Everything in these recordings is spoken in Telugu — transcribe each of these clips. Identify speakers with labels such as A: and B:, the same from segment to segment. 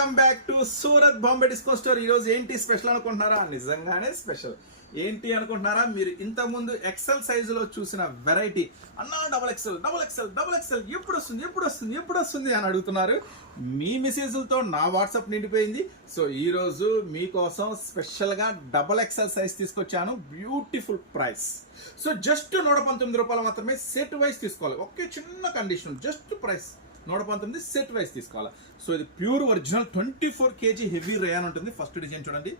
A: Welcome back to Surat Bombay disco store ఈ రోజు ఏంటి స్పెషల్ అనుకుంటున్నారా? నిజంగానే స్పెషల్ ఏంటి అనుకుంటున్నారా? మీరు ఇంతకుముందు ఎక్సెల్ సైజులో చూసిన వెరైటీ అన్నా double XL double XL double XL ఎప్పుడు వస్తుంది ఎప్పుడు వస్తుంది ఎప్పుడు వస్తుంది అని అడుగుతున్నారు. మీ మెసేజ్లతో నా వాట్సాప్ నిండిపోయింది. సో ఈరోజు మీకోసం స్పెషల్గా డబల్ ఎక్సెల్ సైజ్ తీసుకొచ్చాను. బ్యూటిఫుల్ ప్రైస్ సో జస్ట్ నూట పంతొమ్మిది రూపాయలు మాత్రమే సెట్ వైజ్ తీసుకోవాలి. ఒకే చిన్న కండిషన్ జస్ట్ ప్రైస్ నూట పంతొమ్మిది సెట్ వైస్ తీసుకోవాలి. సో ఇది pure original twenty four KG heavy rayon ఉంటుంది. ఫస్ట్ డిజైన్ చూడండి.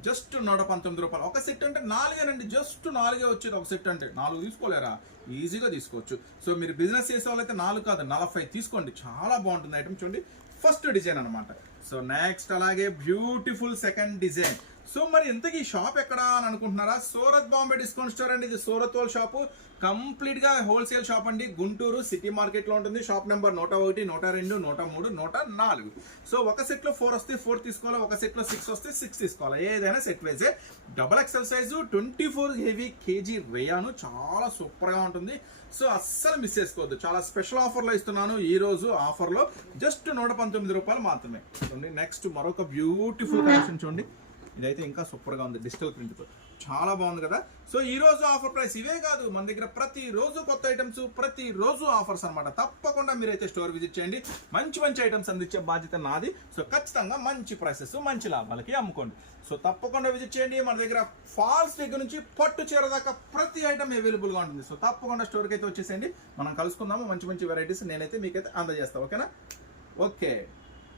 A: జస్ట్ నూట పంతొమ్మిది రూపాయలు. ఒక సెట్ అంటే నాలుగేనండి జస్ట్ నాలుగే వచ్చేది ఒక సెట్ అంటే. నాలుగు తీసుకోలేరా? ఈజీగా తీసుకోవచ్చు. సో మీరు బిజినెస్ చేసే వాళ్ళైతే నాలుగు కాదు నలభై తీసుకోండి. చాలా బాగుంటుంది ఐటమ్ చూడండి. ఫస్ట్ డిజైన్ అనమాట సో నెక్స్ట్ అలాగే బ్యూటిఫుల్ సెకండ్ డిజైన్. సో మరి ఇంతకీ షాప్ ఎక్కడ అని అనుకుంటున్నారా? సూరత్ బాంబే డిస్కౌంట్ స్టోర్ అండి ఇది సూరత్ హోల్ షాపు. కంప్లీట్గా హోల్సేల్ షాప్ అండి గుంటూరు సిటీ మార్కెట్లో ఉంటుంది. షాప్ నెంబర్ నూట ఒకటి నూట రెండు నూట మూడు నూట నాలుగు. సో ఒక సెట్లో ఫోర్ వస్తే ఫోర్ తీసుకోవాలి? ఒక సెట్లో సిక్స్ వస్తే సిక్స్ తీసుకోవాలి? ఏదైనా set yj double XL size twenty four heavy KG rayon చాలా సూపర్గా ఉంటుంది. సో అస్సలు మిస్ చేసుకోవద్దు. చాలా స్పెషల్ ఆఫర్లో ఇస్తున్నాను. ఈ రోజు ఆఫర్లో జస్ట్ నూట పంతొమ్మిది రూపాయలు మాత్రమే. చూడండి నెక్స్ట్ మరొక బ్యూటిఫుల్ కలెక్షన్ చూడండి. ఇదైతే ఇంకా సూపర్గా ఉంది డిజిటల్ ప్రింట్తో చాలా బాగుంది కదా? సో ఈ రోజు ఆఫర్ ప్రైస్ ఇవే కాదు మన దగ్గర ప్రతి రోజు కొత్త ఐటమ్స్ ప్రతి రోజు ఆఫర్స్ అనమాట తప్పకుండా మీరైతే స్టోర్ విజిట్ చేయండి. మంచి మంచి ఐటమ్స్ అందించే బాధ్యత నాది. సో ఖచ్చితంగా మంచి ప్రైసెస్ మంచి లాభాలకి అమ్ముకోండి. సో తప్పకుండా విజిట్ చేయండి. మన దగ్గర ఫాల్స్ దగ్గర నుంచి పట్టు చీర దాకా ప్రతి ఐటమ్ అవైలబుల్గా ఉంటుంది. సో తప్పకుండా స్టోర్కి అయితే వచ్చేసేయండి. మనం కలుసుకుందాము. మంచి మంచి వెరైటీస్ నేనైతే మీకైతే అందజేస్తాను ఓకేనా? ఓకే.